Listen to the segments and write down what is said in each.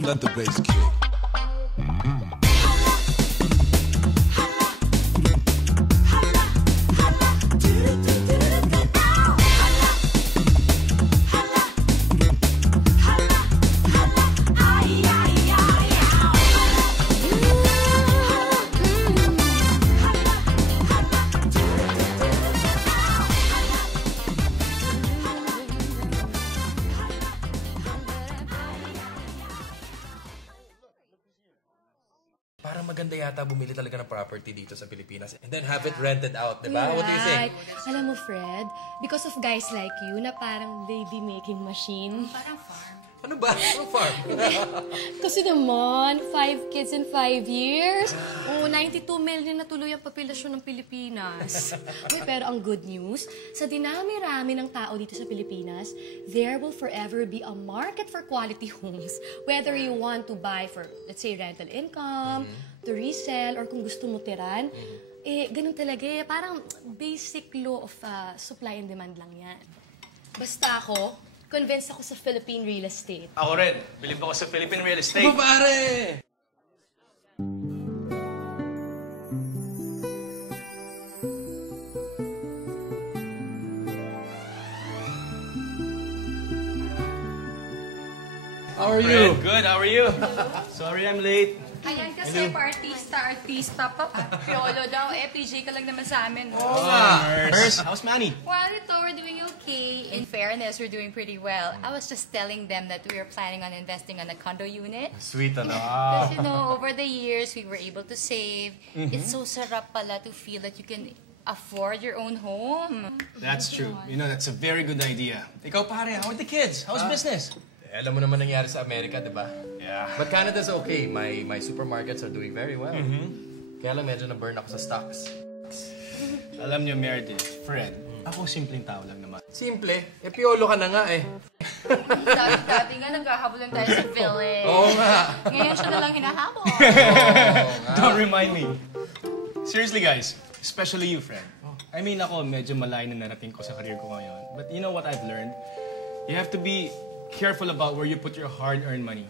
Let the bass kick. Parang maganda yata bumili talaga ng property dito sa Pilipinas and then have it rented out, diba? What do you think? Alam mo, Fred, because of guys like you na parang baby-making machine. Parang farm. Ano ba? Ano farm? Kasi naman, 5 kids in 5 years. 92 million na tuloy ang populasyon ng Pilipinas. Uy, pero ang good news, sa dinami-rami ng tao dito sa Pilipinas, there will forever be a market for quality homes. Whether you want to buy for, let's say, rental income, to resell, or kung gusto mo tiran, ganun talaga eh. Parang basic law of supply and demand lang yan. Basta ako, convinced ako sa Philippine real estate. Ako rin. Believe ako sa Philippine real estate. Ano pare? How are you? Good, how are you? Sorry I'm late. Ayan kasi artista pa. PIOLO daw. PJ ka lang naman sa amin. Nurse, how's Manny? Well, ito, we're doing okay. In fairness, we're doing pretty well. I was just telling them that we are planning on investing on a condo unit. Sweet, ano? Because, you know, over the years, we were able to save. It's so sarap pala to feel that you can afford your own home. That's true. You know, that's a very good idea. Ikaw pare, how are the kids? How's business? Alam mo naman nangyari sa Amerika, diba? Yeah. But Canada's okay. My supermarkets are doing very well. Kaya lang medyo na-burn ako sa stocks. Alam niyo, Meredith, Fred, ako simpleng tao lang naman. Simple. PIOLO ka na nga eh. Dati nga, naghahabulan tayo sa village. Oo nga. Ngayon siya na lang hinahabol. Don't remind me. Seriously, guys, especially you, Fred. I mean, ako, medyo malayo na narating ko sa career ko ngayon. But you know what I've learned? You have to be careful about where you put your hard-earned money.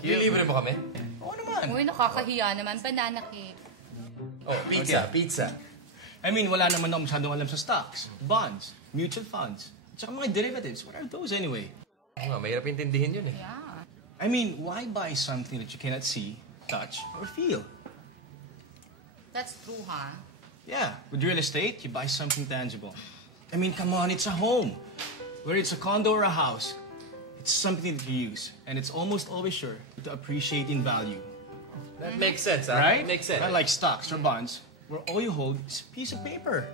Lilibre mo kami? Oo naman. Uy, nakakahiya naman. Banana cake. Oh, pizza. I mean, wala naman ako masyadong alam sa stocks, bonds, mutual funds, at saka mga derivatives. What are those anyway? Oo nga, mahirap intindihin yun eh. Yeah. I mean, why buy something that you cannot see, touch, or feel? That's true, huh? Yeah, with real estate, you buy something tangible. I mean, come on, it's a home. Whether it's a condo or a house, it's something that you use, and it's almost always sure to appreciate in value. That makes sense, huh? Right? Makes sense. Not like stocks or bonds, where all you hold is a piece of paper.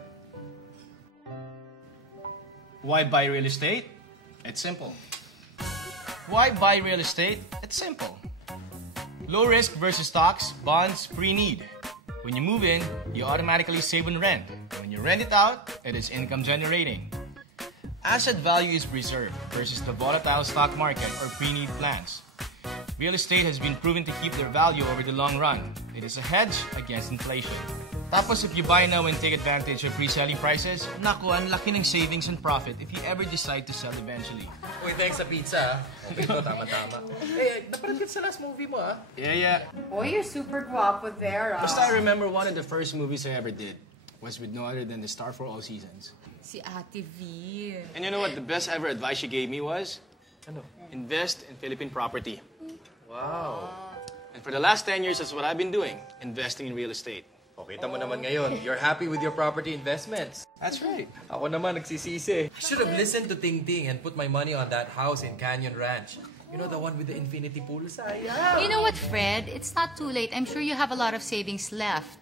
Why buy real estate? It's simple. Why buy real estate? It's simple. Low risk versus stocks, bonds, pre-need. When you move in, you automatically save on rent. When you rent it out, it is income generating. Asset value is preserved versus the volatile stock market or pre-need plans. Real estate has been proven to keep their value over the long run. It is a hedge against inflation. Tapos if you buy now and take advantage of pre-selling prices, naku, ang laki ng savings and profit if you ever decide to sell eventually. Uy, thanks sa pizza. Okay to, tama-tama. Eh, napanood ka sa last movie mo, ah? Yeah. Oh, you're super guapo there, ah. Basta I remember one of the first movies I ever did was with no other than the star for all seasons. Si Ate V. And you know what the best ever advice she gave me was? Ano? Invest in Philippine property. Wow. And for the last 10 years, that's what I've been doing, investing in real estate. Okay, tamo naman ngayon. You're happy with your property investments. That's right. Ako naman nagsisisi. I should have listened to Ting Ting and put my money on that house in Canyon Ranch. You know, the one with the infinity pool? Sayang. You know what, Fred? It's not too late. I'm sure you have a lot of savings left.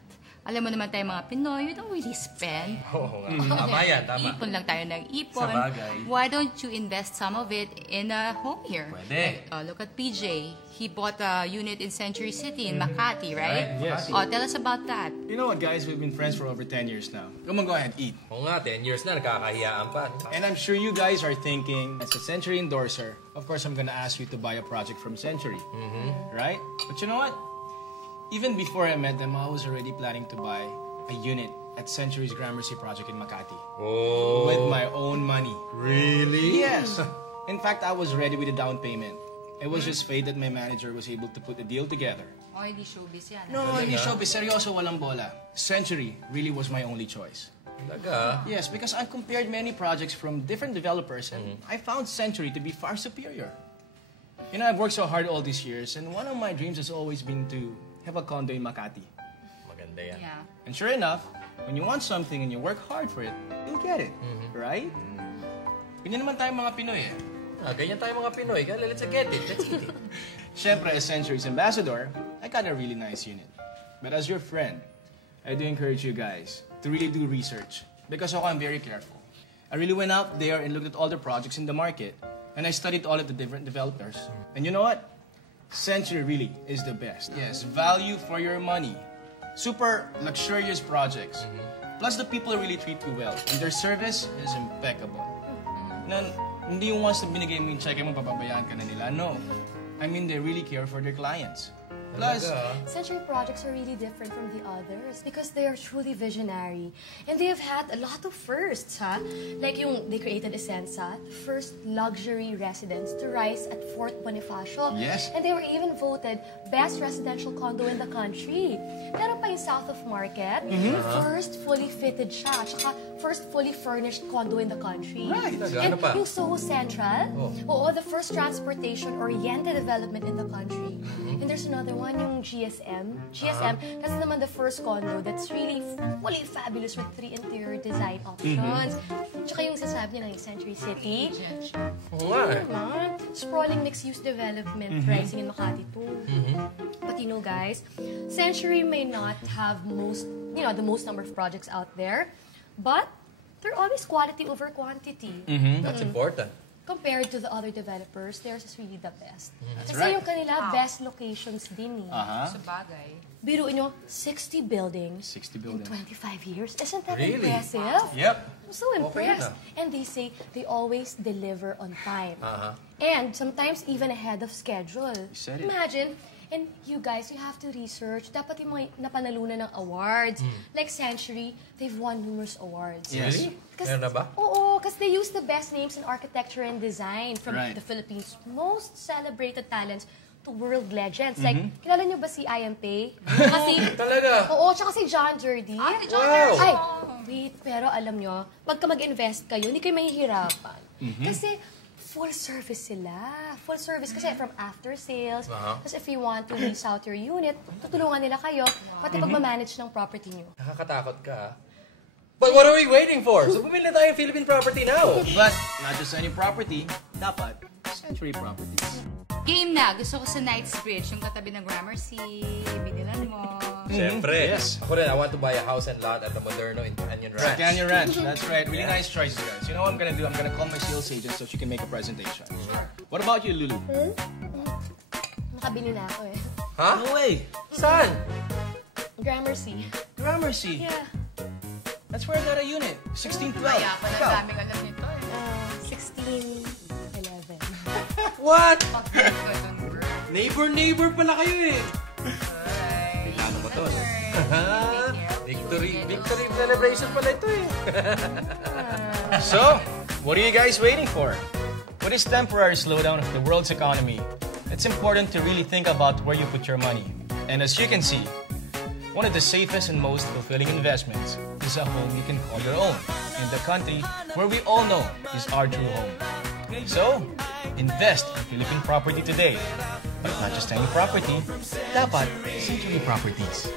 Alam mo naman tayo mga Pinoy, we don't really spend. Oo nga. Tama yan, tama. Ipon lang tayo ng ipon. Sa bagay. Why don't you invest some of it in a home here? Pwede. Like, look at PJ. He bought a unit in Century City in Makati, right? Yes. Tell us about that. You know what, guys? We've been friends for over 10 years now. Come on, go ahead, eat. Oo nga, 10 years na, nakakahiyaan pa. And I'm sure you guys are thinking, as a Century endorser, of course I'm gonna ask you to buy a project from Century. Right? But you know what? Even before I met them, I was already planning to buy a unit at Century's Gramercy project in Makati. Oh. With my own money. Really? Yes. In fact, I was ready with a down payment. It was just fate that my manager was able to put a deal together. Oh, hindi showbiz yan. No, hindi showbiz. Seryoso, walang bola. Century really was my only choice. Talaga? Yes, because I compared many projects from different developers and I found Century to be far superior. You know, I've worked so hard all these years and one of my dreams has always been to have a condo in Makati. Maganda yan. Yeah. And sure enough, when you want something and you work hard for it, you'll get it. Right? Ganyan naman tayo mga Pinoy eh. Ganyan tayo mga Pinoy. Kaya let's get it. Let's eat it. Siyempre, as Century's ambassador, I got a really nice unit. But as your friend, I do encourage you guys to really do research. Because ako, I'm very careful. I really went out there and looked at all the projects in the market. And I studied all of the different developers. And you know what? Century really is the best. Yes, value for your money. Super luxurious projects. Plus, the people really treat you well. And their service is impeccable. Hindi yung once na binigay mo yung check mo, papabayaan ka na nila. No. I mean, they really care for their clients. Plus, Century projects are really different from the others because they are truly visionary. And they have had a lot of firsts, huh? Like they created Essenza, the first luxury residence to rise at Fort Bonifacio. Yes. And they were even voted best residential condo in the country. Meron pa yung South of Market, first fully fitted siya, tsaka first fully furnished condo in the country. Right. And Ano pa? yung Soho Central, the first transportation-oriented development in the country. And there's another one, yung GSM. GSM, that's naman the first condo that's really fully fabulous with 3 interior design options. Tsaka yung sasabi niya ng Century City. Oo nga eh. Sprawling mixed-use development rising in Makati too. But you know, guys, Century may not have the most number of projects out there, but they're always quality over quantity. That's important. Compared to the other developers, theirs is really the best. Kasi right. yung kanila, best locations din eh. Sa bagay. Biruin nyo, 60 buildings 60 in buildings. 25 years. Isn't that Really? impressive? Yep. I'm so impressed. And they say they always deliver on time. And sometimes even ahead of schedule. said it. Imagine, and you guys, you have to research. Dapat yung mga napanalunan ng awards. Like Century, they've won numerous awards. Yes. Really? Meron na ba? Oo, because they use the best names in architecture and design from Right. the Philippines' most celebrated talents to world legends. Like, kilala niyo ba si Ian Pei? Kasi, Talaga? oo, tsaka si John Jurdy. Wow! Ay, wait, pero alam nyo, pagka mag-invest kayo, hindi kayo mahihirapan. Kasi, full service sila. Full service kasi from after sales. Kasi if you want to lease out your unit, tutulungan nila kayo, pati pagmamanage ng property nyo. Nakakatakot ka. But what are we waiting for? So bumili na tayo ng Philippine property now. But not just any property, dapat Century Properties. Game na. Gusto ko sa Knight's Bridge, yung katabi ng Gramercy, binilan mo. Siyempre. Yes. Ako rin, I want to buy a house and lot at the Moderno in Canyon Ranch. Canyon Ranch, that's right. Really nice choices, guys. You know what I'm gonna do? I'm gonna call my sales agent so she can make a presentation. What about you, Lulu? Nakabili na ako eh. Ha? No way. Saan? Gramercy. Gramercy. Yeah. That's where I got a unit. 1612. Kaya pala Ikaw? daming alam nito eh. 1611. What? Pag-break ko dun, girl. Neighbor pala kayo eh. Ay, Ano ko to? Victory Victory celebration pala ito eh. So, what are you guys waiting for? With this temporary slowdown of the world's economy, it's important to really think about where you put your money. And as you can see, one of the safest and most fulfilling investments is a home you can call your own in the country where we all know is our true home. So, invest in Philippine property today. But not just any property, dapat Century Properties.